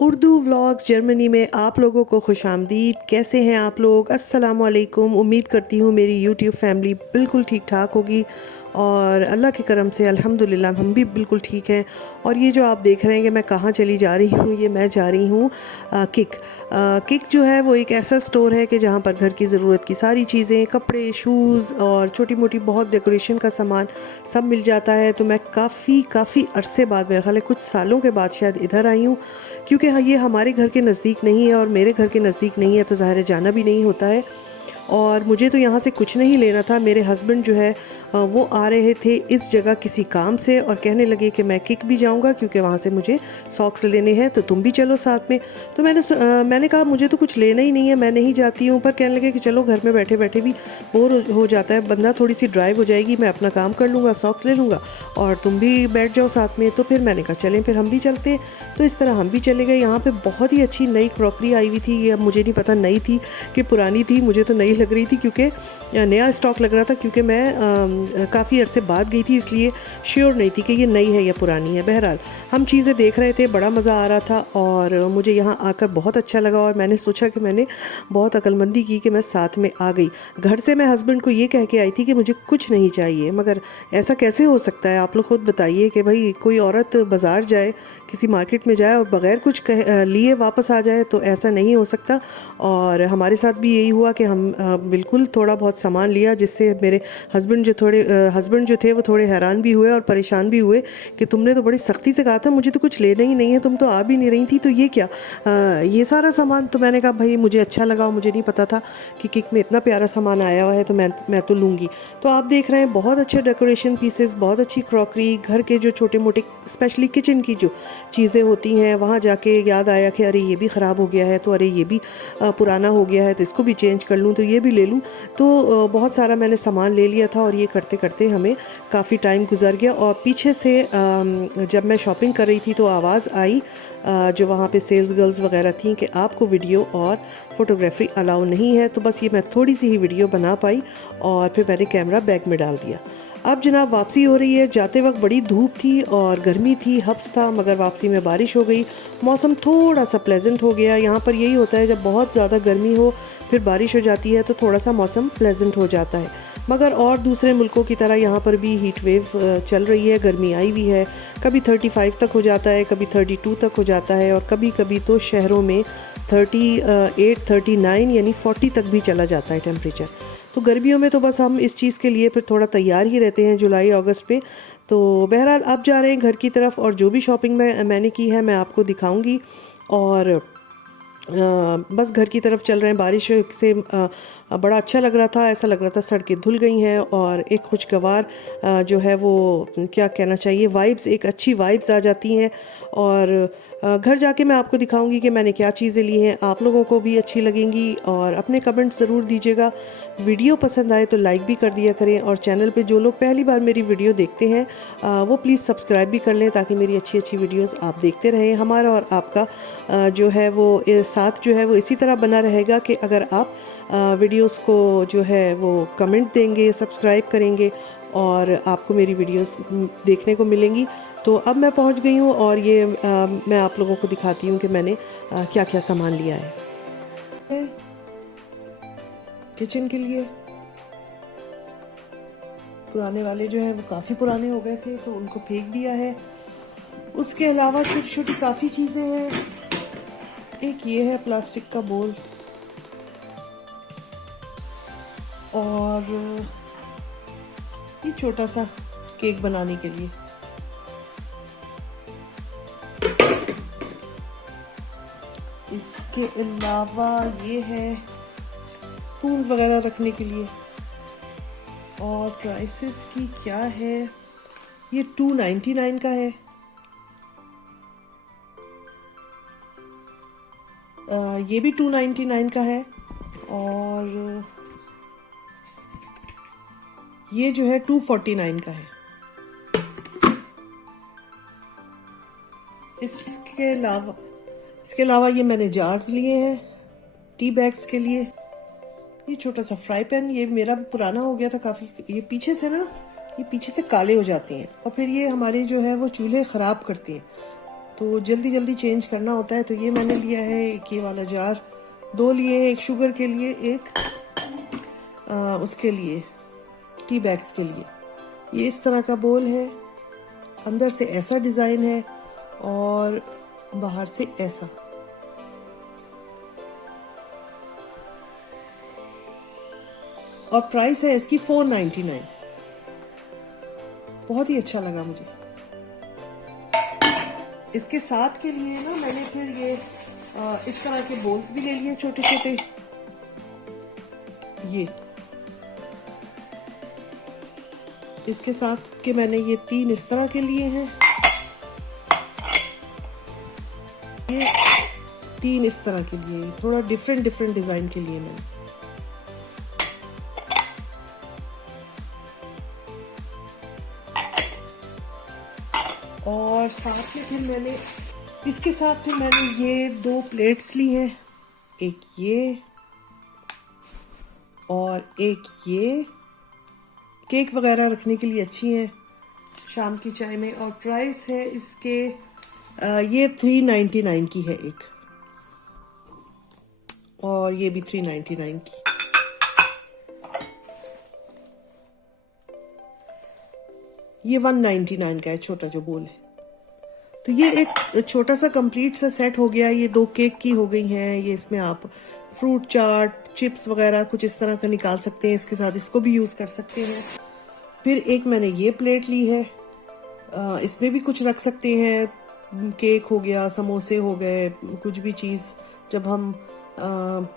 Urdu vlogs Germany में आप लोगों को खुशामदीद। कैसे हैं आप लोग? अस्सलाम वालेकुम। उम्मीद करती हूँ मेरी यूट्यूब फैमिली बिल्कुल ठीक ठाक होगी और अल्लाह के करम से अल्हम्दुलिल्लाह हम भी बिल्कुल ठीक हैं। और ये जो आप देख रहे हैं कि मैं कहाँ चली जा रही हूँ, ये मैं जा रही हूँ किक। किक जो है वो एक ऐसा स्टोर है कि जहाँ पर घर की ज़रूरत की सारी चीज़ें, कपड़े, शूज़ और छोटी मोटी बहुत डेकोरेशन का सामान सब मिल जाता है। तो मैं काफ़ी अरसे बाद, मेरे ख्याल है कुछ सालों के बाद शायद इधर आई हूँ, क्योंकि ये हमारे घर के नज़दीक नहीं है और मेरे घर के नज़दीक नहीं है, तो ज़ाहिर है जाना भी नहीं होता है। और मुझे तो यहाँ से कुछ नहीं लेना था। मेरे हस्बैंड जो है वो आ रहे थे इस जगह किसी काम से और कहने लगे कि मैं किक भी जाऊँगा क्योंकि वहाँ से मुझे सॉक्स लेने हैं, तो तुम भी चलो साथ में। तो मैंने कहा मुझे तो कुछ लेना ही नहीं है, मैं नहीं जाती हूँ। पर कहने लगे कि चलो घर में बैठे बैठे भी बोर हो जाता है बंदा, थोड़ी सी ड्राइव हो जाएगी, मैं अपना काम कर लूँगा, सॉक्स ले लूँगा और तुम भी बैठ जाओ साथ में। तो फिर मैंने कहा चलें, फिर हम भी चलते। तो इस तरह हम भी चले गए। यहाँ पे बहुत ही अच्छी नई क्रॉकरी आई हुई थी। ये अब मुझे नहीं पता नई थी कि पुरानी थी, मुझे तो नई लग रही थी क्योंकि नया स्टॉक लग रहा था, क्योंकि मैं काफ़ी अरसे बाद गई थी, इसलिए श्योर नहीं थी कि ये नई है या पुरानी है। बहरहाल हम चीज़ें देख रहे थे, बड़ा मज़ा आ रहा था और मुझे यहाँ आकर बहुत अच्छा लगा और मैंने सोचा कि मैंने बहुत अक्लमंदी की कि मैं साथ में आ गई। घर से मैं हस्बैंड को ये कह के आई थी कि मुझे कुछ नहीं चाहिए, मगर ऐसा कैसे हो सकता है? आप लोग खुद बताइए कि भाई कोई औरत बाज़ार जाए, किसी मार्केट में जाए और बग़ैर कुछ लिए वापस आ जाए, तो ऐसा नहीं हो सकता। और हमारे साथ भी यही हुआ कि हम बिल्कुल थोड़ा बहुत सामान लिया, जिससे मेरे हस्बैंड जो थे वो थोड़े हैरान भी हुए और परेशान भी हुए कि तुमने तो बड़ी सख्ती से कहा था मुझे तो कुछ लेना ही नहीं है, तुम तो आ भी नहीं रही थी, तो ये क्या ये सारा सामान? तो मैंने कहा भाई मुझे अच्छा लगा और मुझे नहीं पता था कि किक में इतना प्यारा सामान आया हुआ है, तो मैं तो लूँगी। तो आप देख रहे हैं बहुत अच्छे डेकोरेशन पीसेस, बहुत अच्छी क्रॉकरी, घर के जो छोटे मोटे स्पेशली किचन की जो चीज़ें होती हैं। वहाँ जाके याद आया कि अरे ये भी ख़राब हो गया है, तो अरे ये भी पुराना हो गया है, तो इसको भी चेंज कर लूँ, तो ये भी ले लूँ। तो बहुत सारा मैंने सामान ले लिया था और ये करते करते हमें काफ़ी टाइम गुजर गया। और पीछे से जब मैं शॉपिंग कर रही थी तो आवाज़ आई जो वहाँ पे सेल्स गर्ल्स वगैरह थी कि आपको वीडियो और फोटोग्राफी अलाउ नहीं है। तो बस ये मैं थोड़ी सी ही वीडियो बना पाई और फिर मैंने कैमरा बैग में डाल दिया। अब जनाब वापसी हो रही है। जाते वक्त बड़ी धूप थी और गर्मी थी, हब्स था, मगर वापसी में बारिश हो गई, मौसम थोड़ा सा प्लेजेंट हो गया। यहाँ पर यही होता है, जब बहुत ज़्यादा गर्मी हो फिर बारिश हो जाती है तो थोड़ा सा मौसम प्लेजेंट हो जाता है। मगर और दूसरे मुल्कों की तरह यहाँ पर भी हीट वेव चल रही है, गर्मी आई हुई है। कभी 35 तक हो जाता है, कभी 32 तक हो जाता है और कभी कभी तो शहरों में 38, 39 यानी 40 तक भी चला जाता है टेम्परेचर। तो गर्मियों में तो बस हम इस चीज़ के लिए फिर थोड़ा तैयार ही रहते हैं जुलाई अगस्त पे। तो बहरहाल अब जा रहे हैं घर की तरफ और जो भी शॉपिंग मैंने की है मैं आपको दिखाऊंगी। और बस घर की तरफ चल रहे हैं। बारिश से बड़ा अच्छा लग रहा था, ऐसा लग रहा था सड़कें धुल गई हैं और एक खुशगवार जो है वो क्या कहना चाहिए, वाइब्स, एक अच्छी वाइब्स आ जाती हैं। और घर जाके मैं आपको दिखाऊंगी कि मैंने क्या चीज़ें ली हैं, आप लोगों को भी अच्छी लगेंगी और अपने कमेंट ज़रूर दीजिएगा। वीडियो पसंद आए तो लाइक भी कर दिया करें और चैनल पे जो लोग पहली बार मेरी वीडियो देखते हैं वो प्लीज़ सब्सक्राइब भी कर लें ताकि मेरी अच्छी अच्छी वीडियोस आप देखते रहें। हमारा और आपका जो है वो साथ जो है वो इसी तरह बना रहेगा कि अगर आप वीडियोस को जो है वो कमेंट देंगे, सब्सक्राइब करेंगे और आपको मेरी वीडियोस देखने को मिलेंगी। तो अब मैं पहुंच गई हूं और ये मैं आप लोगों को दिखाती हूं कि मैंने क्या क्या सामान लिया है किचन के लिए। पुराने वाले जो हैं वो काफ़ी पुराने हो गए थे तो उनको फेंक दिया है। उसके अलावा छोटी छोटी काफ़ी चीज़ें हैं। एक ये है प्लास्टिक का बोल और ये छोटा सा केक बनाने के लिए। इसके अलावा ये है स्पून्स वगैरह रखने के लिए। और प्राइसेस की क्या है, ये 299 का है। ये भी 299 का है और ये जो है 249 का है। इसके अलावा ये मैंने जार्स लिए हैं टी बैग्स के लिए। ये छोटा सा फ्राई पैन, ये मेरा पुराना हो गया था काफ़ी। ये पीछे से काले हो जाते हैं और फिर ये हमारे जो है वो चूल्हे ख़राब करते हैं। तो जल्दी जल्दी चेंज करना होता है। तो ये मैंने लिया है एक ये वाला जार, 2 लिए हैं, एक शुगर के लिए, एक उसके लिए टी बैग्स के लिए। ये इस तरह का बोल है, अंदर से ऐसा डिज़ाइन है और बाहर से ऐसा। और प्राइस है इसकी 499। बहुत ही अच्छा लगा मुझे। इसके साथ के लिए ना मैंने फिर ये इस तरह के बोल्स भी ले लिए, छोटे छोटे। ये इसके साथ के मैंने ये 3 इस तरह के लिए हैं, ये 3 इस तरह के लिए, थोड़ा डिफरेंट डिफरेंट डिजाइन के लिए मैंने। और साथ में फिर मैंने इसके साथ फिर मैंने ये 2 प्लेट्स ली हैं, एक ये और एक ये, केक वगैरह रखने के लिए अच्छी हैं शाम की चाय में। और प्राइस है इसके ये 399 की है एक, और ये भी 399 की। ये 199 का है छोटा जो बोल है। तो ये एक छोटा सा कंप्लीट सा सेट हो गया। ये 2 केक की हो गई हैं। ये इसमें आप फ्रूट चाट, चिप्स वगैरह कुछ इस तरह का निकाल सकते हैं, इसके साथ इसको भी यूज कर सकते हैं। फिर एक मैंने ये प्लेट ली है, इसमें भी कुछ रख सकते हैं, केक हो गया, समोसे हो गए, कुछ भी चीज जब हम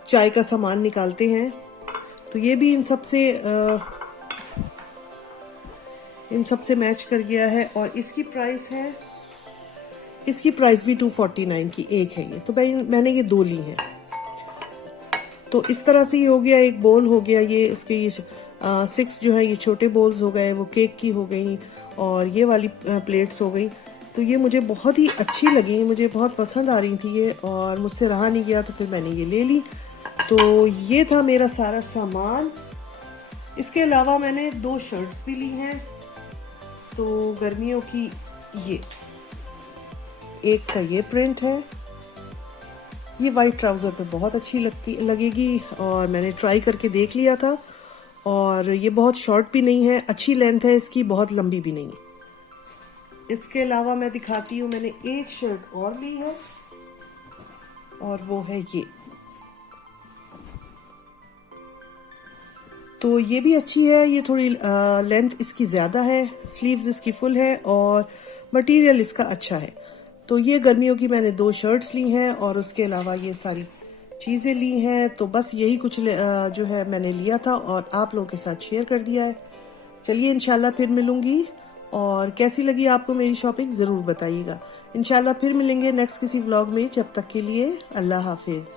चाय का सामान निकालते हैं। तो ये भी इन सब से मैच कर गया है। और इसकी प्राइस भी 249 की एक है ये। तो मैंने ये 2 ली हैं। तो इस तरह से ये हो गया, एक बोल हो गया। ये इसके ये 6 जो है ये छोटे बोल्स हो गए, वो केक की हो गई, और ये वाली प्लेट्स हो गई। तो ये मुझे बहुत ही अच्छी लगी, मुझे बहुत पसंद आ रही थी ये, और मुझसे रहा नहीं गया तो फिर मैंने ये ले ली। तो ये था मेरा सारा सामान। इसके अलावा मैंने 2 शर्ट्स भी ली हैं, तो गर्मियों की। ये एक का ये प्रिंट है, ये वाइट ट्राउजर पे बहुत अच्छी लगेगी, और मैंने ट्राई करके देख लिया था। और ये बहुत शॉर्ट भी नहीं है, अच्छी लेंथ है इसकी, बहुत लंबी भी नहीं है। इसके अलावा मैं दिखाती हूँ, मैंने एक शर्ट और ली है, और वो है ये। तो ये भी अच्छी है, ये थोड़ी लेंथ इसकी ज़्यादा है, स्लीव्स इसकी फुल है, और मटेरियल इसका अच्छा है। तो ये गर्मियों की मैंने 2 शर्ट्स ली हैं, और उसके अलावा ये सारी चीज़ें ली हैं। तो बस यही कुछ जो है मैंने लिया था और आप लोगों के साथ शेयर कर दिया है। चलिए इंशाल्लाह फिर मिलूंगी, और कैसी लगी आपको मेरी शॉपिंग ज़रूर बताइएगा। इंशाल्लाह फिर मिलेंगे नेक्स्ट किसी व्लॉग में। जब तक के लिए अल्लाह हाफिज़।